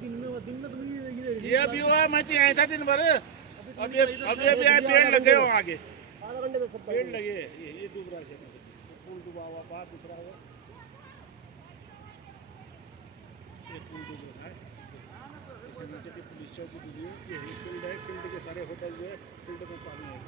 दिन में तुम ये अभी हुआ मैं आया था दिन भर। अभी पेड़ लगे हो आगे, आधा घंटे में सब पेड़ लगे। ये डूब रहा है, पुल डूबा हुआ बाहर दिख रहा है। ये पुल डूब रहा है, इसमें नीचे की पुलिस चौकी डूबी है। ये फील्ड है, फील्ड के सारे होटल जो है फील्ड में पानी है।